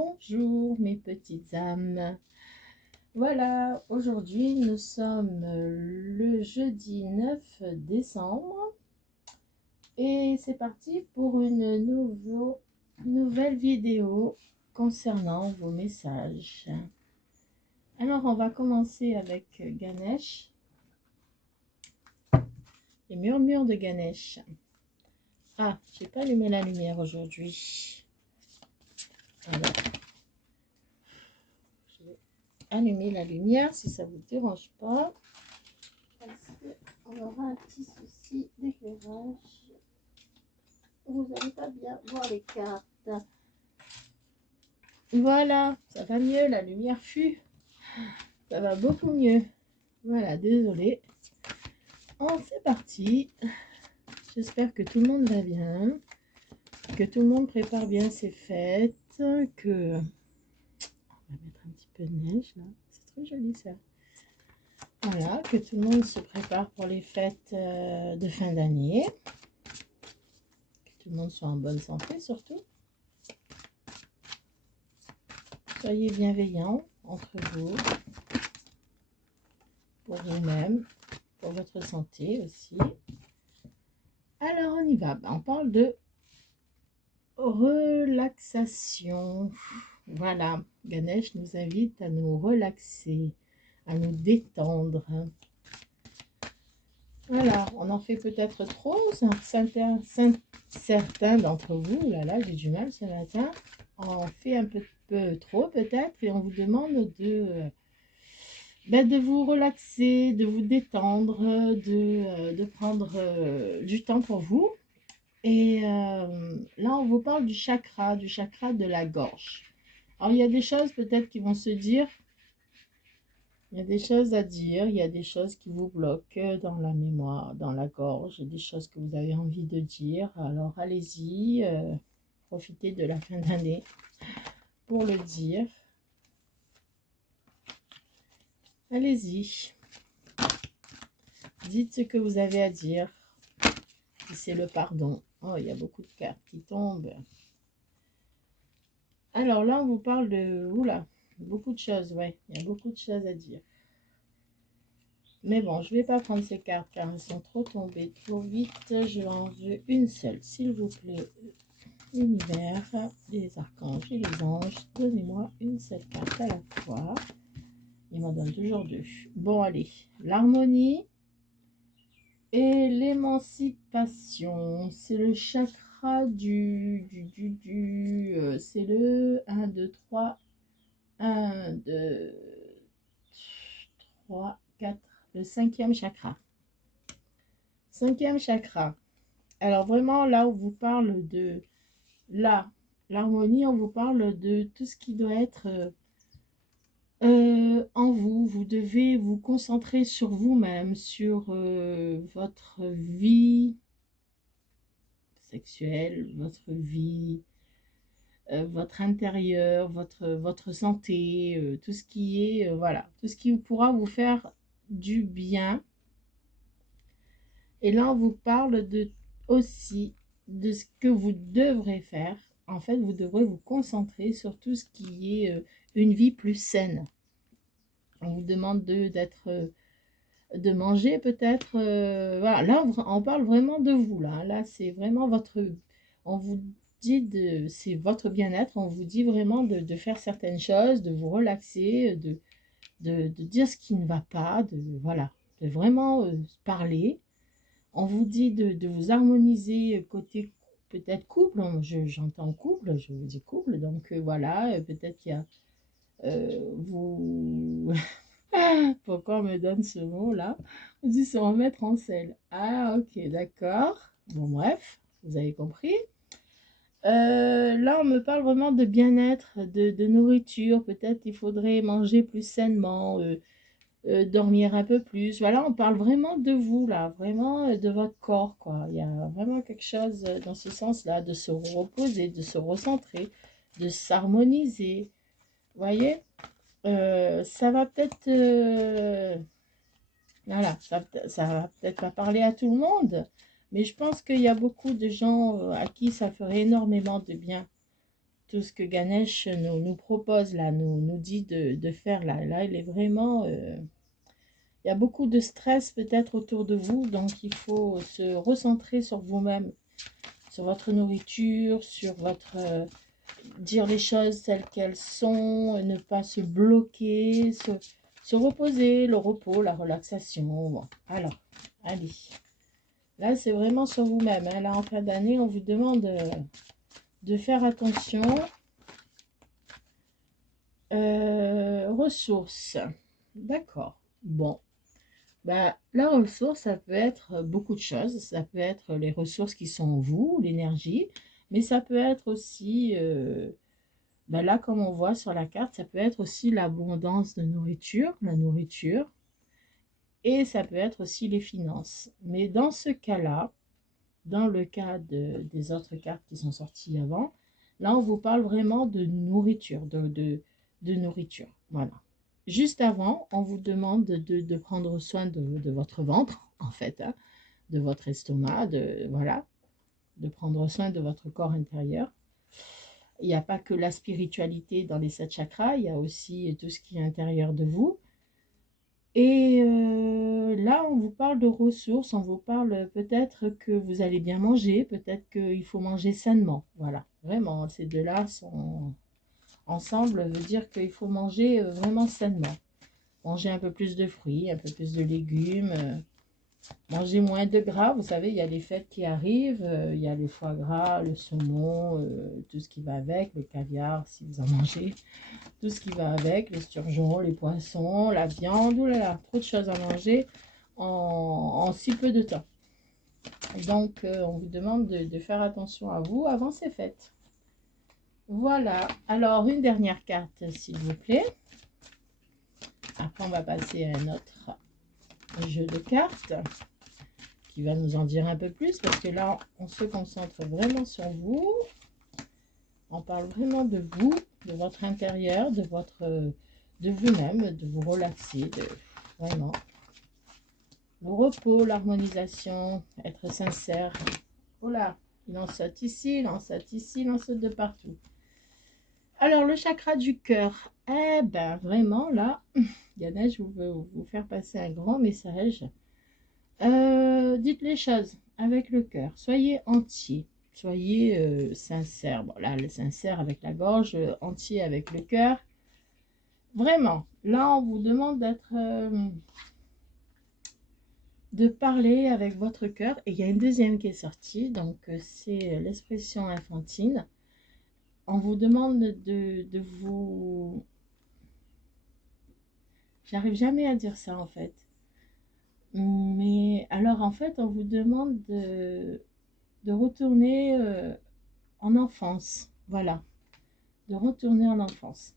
Bonjour mes petites âmes. Voilà, aujourd'hui nous sommes le jeudi 9 décembre et c'est parti pour une nouvelle vidéo concernant vos messages. Alors on va commencer avec Ganesh, les murmures de Ganesh. Ah, j'ai pas allumé la lumière aujourd'hui. Alors, allumer la lumière si ça vous dérange pas, parce qu'on aura un petit souci d'éclairage. Vous n'allez pas bien voir les cartes. Voilà, ça va mieux, la lumière fut. Ça va beaucoup mieux. Voilà, désolé. C'est parti. J'espère que tout le monde va bien, que tout le monde prépare bien ses fêtes, que... On va mettre un petit peu de neige là, c'est très joli ça. Voilà, que tout le monde se prépare pour les fêtes de fin d'année. Que tout le monde soit en bonne santé surtout. Soyez bienveillants entre vous, pour vous-même, pour votre santé aussi. Alors on y va, on parle de relaxation. Voilà, Ganesh nous invite à nous relaxer, à nous détendre. Voilà, on en fait peut-être trop, certains d'entre vous, là j'ai du mal ce matin, on en fait un peu trop peut-être, et on vous demande de vous relaxer, de vous détendre, de prendre du temps pour vous. Et là, on vous parle du chakra de la gorge. Alors, il y a des choses peut-être qui vont se dire, il y a des choses à dire, il y a des choses qui vous bloquent dans la mémoire, dans la gorge, des choses que vous avez envie de dire. Alors, allez-y, profitez de la fin d'année pour le dire. Allez-y. Dites ce que vous avez à dire. Si c'est le pardon. Oh, il y a beaucoup de cartes qui tombent. Alors là, on vous parle de... Oula, beaucoup de choses, ouais. Il y a beaucoup de choses à dire. Mais bon, je ne vais pas prendre ces cartes car elles sont trop tombées trop vite. Je en veux une seule, s'il vous plaît. L'univers, les archanges et les anges, donnez-moi une seule carte à la fois. Ils m'en donnent toujours deux. Bon, allez. L'harmonie et l'émancipation. C'est le chakra c'est le 1, 2, 3. 1, 2, 3, 4. Le cinquième chakra. Cinquième chakra. Alors vraiment, là, on vous parle de l'harmonie, on vous parle de tout ce qui doit être en vous. Vous devez vous concentrer sur vous-même, sur votre vie sexuelle, votre vie, votre intérieur, votre santé, tout ce qui est, voilà, tout ce qui pourra vous faire du bien. Et là, on vous parle aussi de ce que vous devrez faire. En fait, vous devrez vous concentrer sur tout ce qui est une vie plus saine. On vous demande de manger peut-être. Voilà, là, on parle vraiment de vous. Là c'est vraiment votre... On vous dit c'est votre bien-être. On vous dit vraiment de faire certaines choses, de vous relaxer, de dire ce qui ne va pas, voilà, de vraiment parler. On vous dit de vous harmoniser côté peut-être couple, j'entends couple, je vous dis couple, donc voilà, peut-être qu'il y a vous... Pourquoi on me donne ce mot-là? On dit se remettre en selle. Ah, ok, d'accord. Bon, bref, vous avez compris. Là, on me parle vraiment de bien-être, de nourriture. Peut-être il faudrait manger plus sainement, dormir un peu plus. Voilà, on parle vraiment de vous, là, vraiment de votre corps, quoi. Il y a vraiment quelque chose dans ce sens-là, de se reposer, de se recentrer, de s'harmoniser. Vous voyez, ça va peut-être... voilà, ça va peut-être pas parler à tout le monde, mais je pense qu'il y a beaucoup de gens à qui ça ferait énormément de bien tout ce que Ganesh nous propose là, nous dit de faire là. Là, il est vraiment... il y a beaucoup de stress peut-être autour de vous, donc il faut se recentrer sur vous-même, sur votre nourriture, sur votre... dire les choses telles qu'elles sont, ne pas se bloquer, se reposer, le repos, la relaxation. Bon. Alors, allez. Là, c'est vraiment sur vous-même. Hein. Là, en fin d'année, on vous demande de faire attention. Ressources. D'accord. Bon. Bah, la ressource, ça peut être beaucoup de choses. Ça peut être les ressources qui sont en vous, l'énergie. Mais ça peut être aussi... ben là, comme on voit sur la carte, ça peut être aussi l'abondance de nourriture, la nourriture, et ça peut être aussi les finances. Mais dans ce cas-là, dans le cas des autres cartes qui sont sorties avant, là, on vous parle vraiment de nourriture, de nourriture. Voilà. Juste avant, on vous demande de prendre soin de votre ventre, en fait, hein, de votre estomac, voilà, de prendre soin de votre corps intérieur. Il n'y a pas que la spiritualité dans les 7 chakras, il y a aussi tout ce qui est intérieur de vous. Et là, on vous parle de ressources, on vous parle peut-être que vous allez bien manger, peut-être qu'il faut manger sainement. Voilà, vraiment, ces deux-là sont ensemble, veut dire qu'il faut manger vraiment sainement. Manger un peu plus de fruits, un peu plus de légumes, manger moins de gras. Vous savez, il y a les fêtes qui arrivent, il y a le foie gras, le saumon, tout ce qui va avec, le caviar, si vous en mangez, tout ce qui va avec, les sturgeons, les poissons, la viande, oulala, trop de choses à manger en si peu de temps. Donc, on vous demande de faire attention à vous avant ces fêtes. Voilà, alors une dernière carte, s'il vous plaît. Après, on va passer à un autre jeu de cartes qui va nous en dire un peu plus, parce que là, on se concentre vraiment sur vous. On parle vraiment de vous, de votre intérieur, de vous-même, de vous relaxer, vraiment. Le repos, l'harmonisation, être sincère. Oh là, il en saute ici, il en saute ici, il en saute de partout. Alors, le chakra du cœur. Eh ben, vraiment, là, Yana, je veux vous faire passer un grand message. Dites les choses avec le cœur. Soyez entier. Soyez sincère. Bon, là, le sincère avec la gorge, entier avec le cœur. Vraiment, là, on vous demande de parler avec votre cœur. Et il y a une deuxième qui est sortie, donc c'est l'expression infantile. On vous demande de vous... J'arrive jamais à dire ça, en fait. Mais alors, en fait, on vous demande de retourner en enfance. Voilà, de retourner en enfance.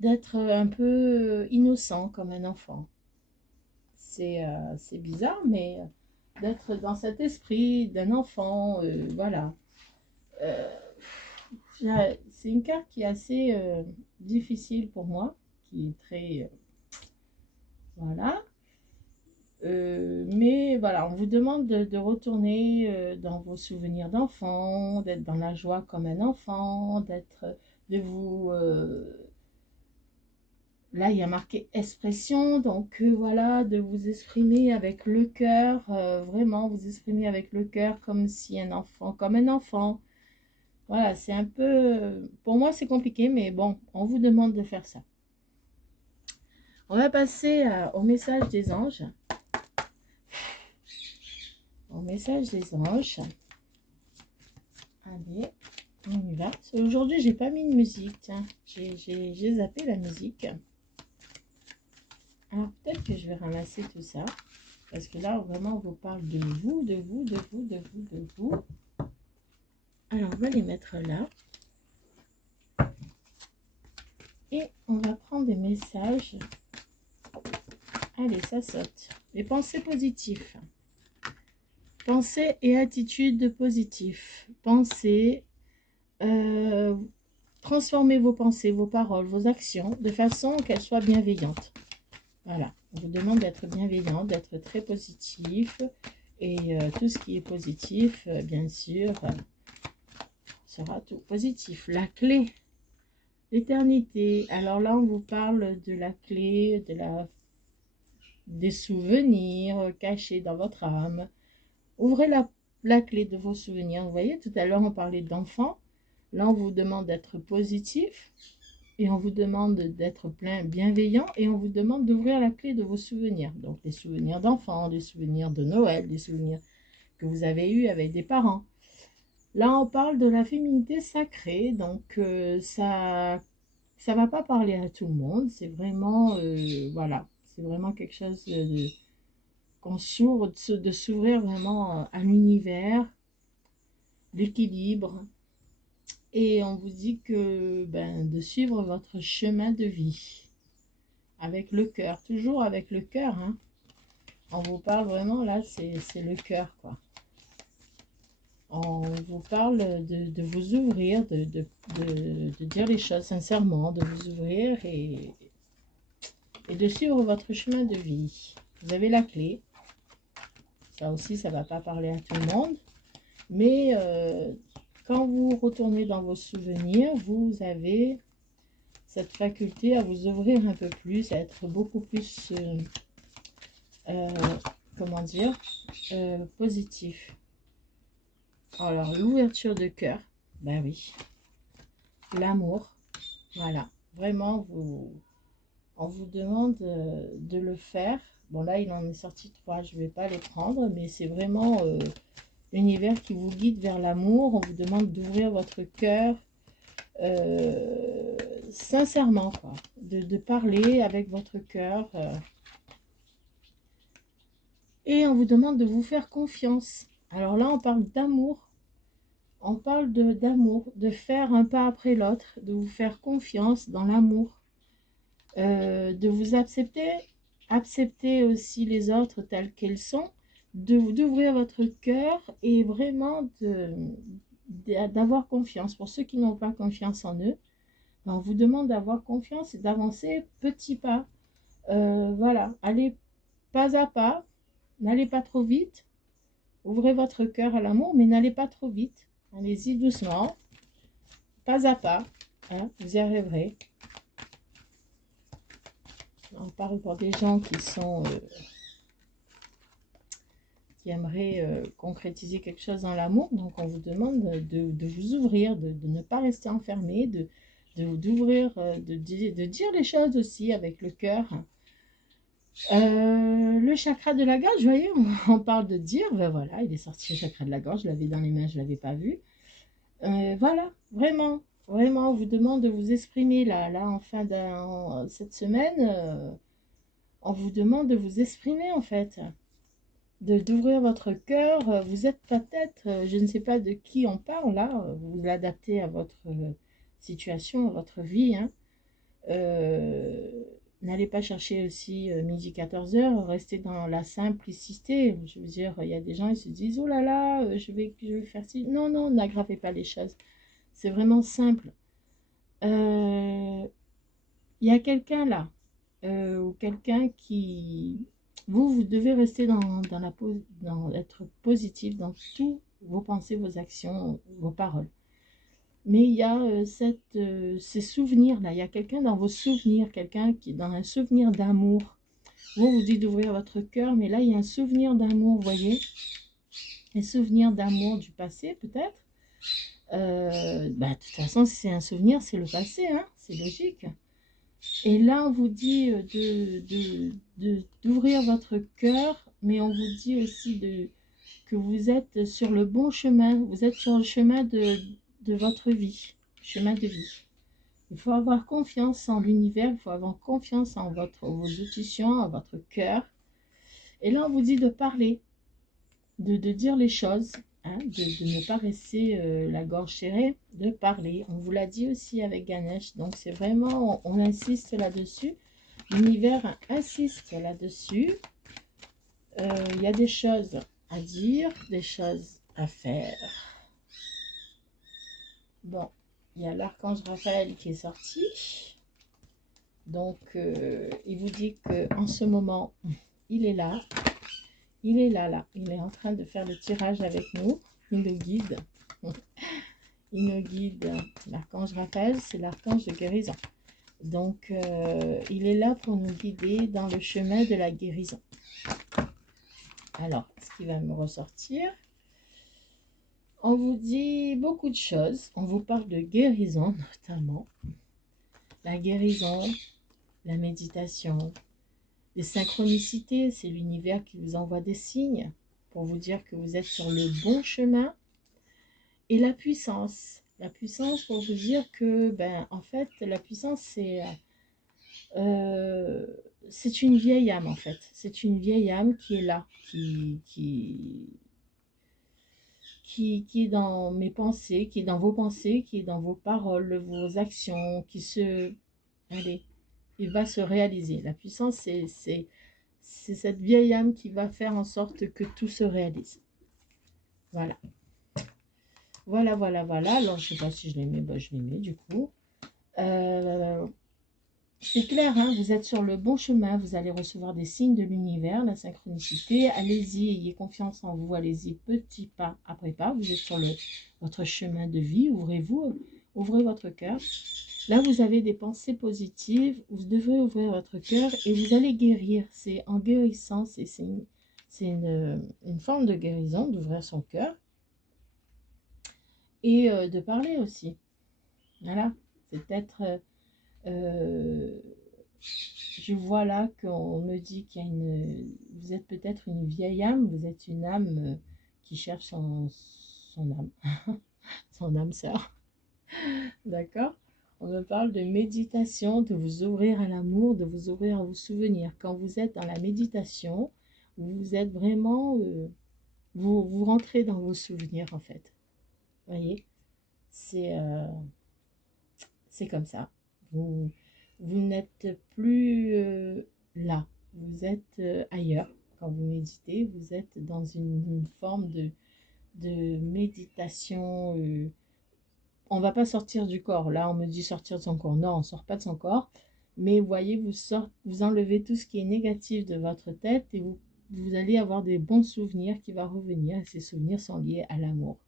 D'être un peu innocent comme un enfant. C'est bizarre, mais d'être dans cet esprit d'un enfant, voilà. C'est une carte qui est assez difficile pour moi, qui est très... voilà. Mais voilà, on vous demande de retourner dans vos souvenirs d'enfant, d'être dans la joie comme un enfant, de vous... là, il y a marqué expression, donc voilà, de vous exprimer avec le cœur, vraiment vous exprimer avec le cœur comme si un enfant, comme un enfant. Voilà, c'est un peu... pour moi, c'est compliqué, mais bon, on vous demande de faire ça. On va passer au message des anges. Au message des anges. Allez, on y va. Aujourd'hui, j'ai pas mis de musique. Tiens, j'ai zappé la musique. Alors, peut-être que je vais ramasser tout ça. Parce que là, vraiment, on vous parle de vous, de vous, de vous, de vous, de vous. Alors, on va les mettre là. Et on va prendre des messages. Allez, ça saute. Les pensées positives. Pensées et attitudes positives. Pensez, transformez vos pensées, vos paroles, vos actions de façon qu'elles soient bienveillantes. Voilà, on vous demande d'être bienveillant, d'être très positif. Et tout ce qui est positif, bien sûr, sera tout positif. La clé, l'éternité. Alors là, on vous parle de la clé, des souvenirs cachés dans votre âme. Ouvrez la clé de vos souvenirs. Vous voyez, tout à l'heure, on parlait d'enfants. Là, on vous demande d'être positif et on vous demande d'être bienveillant et on vous demande d'ouvrir la clé de vos souvenirs. Donc, les souvenirs d'enfants, les souvenirs de Noël, les souvenirs que vous avez eus avec des parents. Là, on parle de la féminité sacrée. Donc, ça va pas parler à tout le monde. C'est vraiment, voilà, c'est vraiment quelque chose qu'on s'ouvre, de s'ouvrir vraiment à l'univers, l'équilibre. Et on vous dit que de suivre votre chemin de vie avec le cœur, toujours avec le cœur. Hein. On vous parle vraiment, là, c'est le cœur, quoi. On vous parle de vous ouvrir, de dire les choses sincèrement, de vous ouvrir et de suivre votre chemin de vie. Vous avez la clé. Ça aussi, ça ne va pas parler à tout le monde. Mais quand vous retournez dans vos souvenirs, vous avez cette faculté à vous ouvrir un peu plus, à être beaucoup plus, comment dire, positif. Alors, l'ouverture de cœur, ben oui, l'amour, voilà, vraiment, on vous demande de le faire. Bon, là, il en est sorti 3, je ne vais pas les prendre, mais c'est vraiment l'univers qui vous guide vers l'amour. On vous demande d'ouvrir votre cœur sincèrement, quoi, de parler avec votre cœur. Et on vous demande de vous faire confiance. Alors là, on parle d'amour. On parle d'amour, de faire un pas après l'autre, de vous faire confiance dans l'amour, de vous accepter aussi les autres tels qu'ils sont, d'ouvrir votre cœur et vraiment d'avoir confiance. Pour ceux qui n'ont pas confiance en eux, on vous demande d'avoir confiance et d'avancer petit pas. Voilà, allez pas à pas, n'allez pas trop vite, ouvrez votre cœur à l'amour, mais n'allez pas trop vite. Allez-y doucement, pas à pas, hein, vous y arriverez. On parle pour des gens qui aimeraient concrétiser quelque chose dans l'amour. Donc on vous demande de vous ouvrir, de ne pas rester enfermé, d'ouvrir, de dire les choses aussi avec le cœur. Le chakra de la gorge, vous voyez, on parle de dire, ben voilà, il est sorti le chakra de la gorge, je l'avais dans les mains, je ne l'avais pas vu. Voilà, vraiment, vraiment, on vous demande de vous exprimer là en fin de cette semaine, on vous demande de vous exprimer en fait, d'ouvrir votre cœur. Vous êtes peut-être, je ne sais pas de qui on parle là, vous l'adaptez à votre situation, à votre vie, hein. N'allez pas chercher aussi midi 14h, restez dans la simplicité. Je veux dire, il y a des gens, ils se disent, oh là là, je vais faire ci. Non, non, n'aggravez pas les choses. C'est vraiment simple. Il y a quelqu'un là, ou quelqu'un qui... Vous devez rester être positif dans tous vos pensées, vos actions, vos paroles. Mais il y a ces souvenirs-là. Il y a quelqu'un dans vos souvenirs, quelqu'un qui est dans un souvenir d'amour. Vous dites d'ouvrir votre cœur, mais là, il y a un souvenir d'amour, vous voyez. Un souvenir d'amour du passé, peut-être. De toute façon, si c'est un souvenir, c'est le passé, hein, c'est logique. Et là, on vous dit d'ouvrir votre cœur, mais on vous dit aussi que vous êtes sur le bon chemin. Vous êtes sur le chemin de votre vie, chemin de vie. Il faut avoir confiance en l'univers, il faut avoir confiance en vos intuitions, en votre cœur. Et là, on vous dit de parler, de dire les choses, hein, de ne pas rester la gorge serrée, de parler. On vous l'a dit aussi avec Ganesh, donc c'est vraiment, on insiste là-dessus. L'univers insiste là-dessus. Il y a des choses à dire, des choses à faire. Bon, il y a l'archange Raphaël qui est sorti. Donc, il vous dit qu'en ce moment, il est là. Il est là. Il est en train de faire le tirage avec nous. Il le guide. il nous guide, l'archange Raphaël, c'est l'archange de guérison. Donc, il est là pour nous guider dans le chemin de la guérison. Alors, ce qui va me ressortir, on vous dit beaucoup de choses. On vous parle de guérison, notamment. La guérison, la méditation, les synchronicités, c'est l'univers qui vous envoie des signes pour vous dire que vous êtes sur le bon chemin. Et la puissance pour vous dire que, ben, en fait, la puissance, euh, c'est une vieille âme, en fait. C'est une vieille âme qui est là, qui est dans mes pensées, qui est dans vos pensées, qui est dans vos paroles, vos actions, allez, il va se réaliser. La puissance, c'est cette vieille âme qui va faire en sorte que tout se réalise. Voilà. Voilà, voilà, voilà. Alors, je ne sais pas si je les mets, ben, je les mets du coup. C'est clair, hein, vous êtes sur le bon chemin, vous allez recevoir des signes de l'univers, la synchronicité. Allez-y, ayez confiance en vous, allez-y, petit pas après pas. Vous êtes sur votre chemin de vie, ouvrez-vous, ouvrez votre cœur. Là, vous avez des pensées positives, vous devrez ouvrir votre cœur et vous allez guérir. C'est en guérissant, c'est une forme de guérison, d'ouvrir son cœur et de parler aussi. Voilà, c'est peut-être... je vois là qu'on me dit qu'il y a vous êtes peut-être une vieille âme, vous êtes une âme qui cherche son âme, son âme sœur. D'accord? On me parle de méditation, de vous ouvrir à l'amour, de vous ouvrir à vos souvenirs. Quand vous êtes dans la méditation, vous êtes vraiment, vous rentrez dans vos souvenirs en fait. Vous voyez? C'est comme ça. Vous n'êtes plus là, vous êtes ailleurs. Quand vous méditez, vous êtes dans une forme de méditation. On ne va pas sortir du corps. Là, on me dit sortir de son corps. Non, on ne sort pas de son corps. Mais vous voyez, vous enlevez tout ce qui est négatif de votre tête et vous allez avoir des bons souvenirs qui vont revenir. Et ces souvenirs sont liés à l'amour.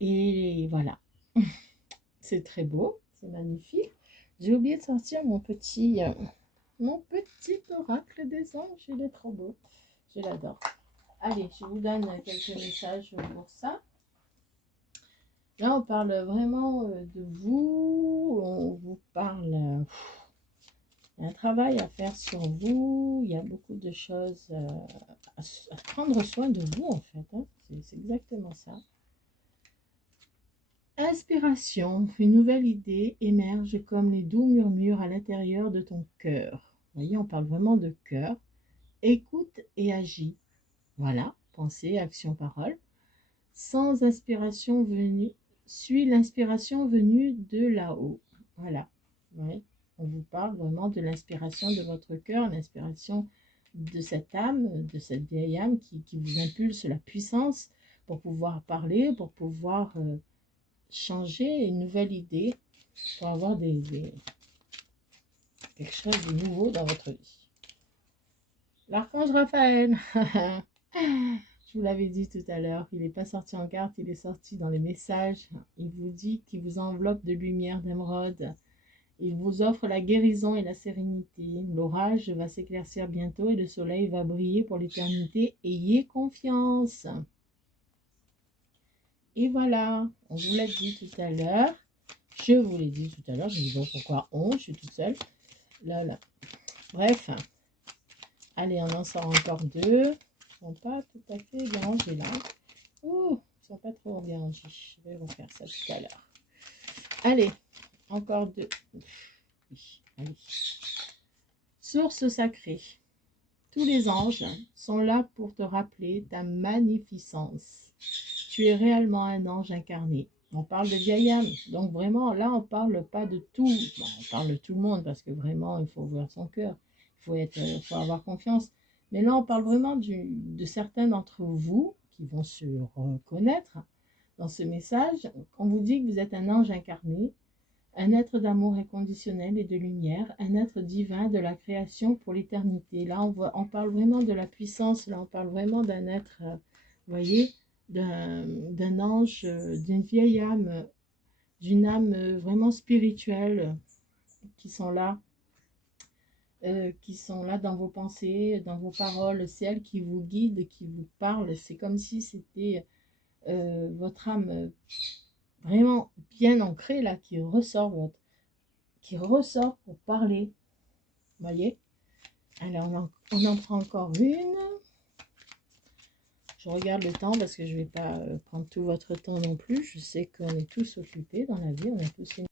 Et voilà. C'est très beau, c'est magnifique. J'ai oublié de sortir mon petit oracle des anges. Il est trop beau. Je l'adore. Allez, je vous donne quelques messages pour ça. Là, on parle vraiment de vous. On vous parle... il y a un travail à faire sur vous. Il y a beaucoup de choses à prendre soin de vous, en fait. Hein. C'est exactement ça. Inspiration, une nouvelle idée émerge comme les doux murmures à l'intérieur de ton cœur. Vous voyez, on parle vraiment de cœur. Écoute et agis. Voilà, pensée, action, parole. Sans inspiration venue, suis l'inspiration venue de là-haut. Voilà, ouais. On vous parle vraiment de l'inspiration de votre cœur, l'inspiration de cette âme, de cette vieille âme qui vous impulse la puissance pour pouvoir parler, pour pouvoir changer une nouvelle idée, pour avoir quelque chose de nouveau dans votre vie. L'archange Raphaël, je vous l'avais dit tout à l'heure, il n'est pas sorti en carte, il est sorti dans les messages. Il vous dit qu'il vous enveloppe de lumière d'émeraude. Il vous offre la guérison et la sérénité. L'orage va s'éclaircir bientôt et le soleil va briller pour l'éternité. Ayez confiance. Et voilà, on vous l'a dit tout à l'heure. Je vous l'ai dit tout à l'heure, je me dis bon, pourquoi je suis toute seule. Là. Bref. Allez, on en sort encore deux. Ils ne sont pas tout à fait bien rangés là. Ouh, ils ne sont pas trop bien rangés. Je vais refaire ça tout à l'heure. Allez, encore deux. Oui, allez. Source sacrée. Tous les anges sont là pour te rappeler ta magnificence. Tu es réellement un ange incarné. On parle de vieille âme. Donc vraiment, là, on ne parle pas de tout. Bon, on parle de tout le monde parce que vraiment, il faut ouvrir son cœur. Il faut avoir confiance. Mais là, on parle vraiment de certains d'entre vous qui vont se reconnaître dans ce message. On vous dit que vous êtes un ange incarné, un être d'amour inconditionnel et de lumière, un être divin de la création pour l'éternité. Là, on parle vraiment de la puissance. Là, on parle vraiment d'un être, vous voyez, d'un ange, d'une vieille âme d'une âme vraiment spirituelle qui sont là dans vos pensées, dans vos paroles. C'est elle qui vous guide, qui vous parle. C'est comme si c'était votre âme vraiment bien ancrée là, qui ressort pour parler. Vous voyez? Alors on en prend encore une. Je regarde le temps parce que je ne vais pas prendre tout votre temps non plus. Je sais qu'on est tous occupés dans la vie, on a tous une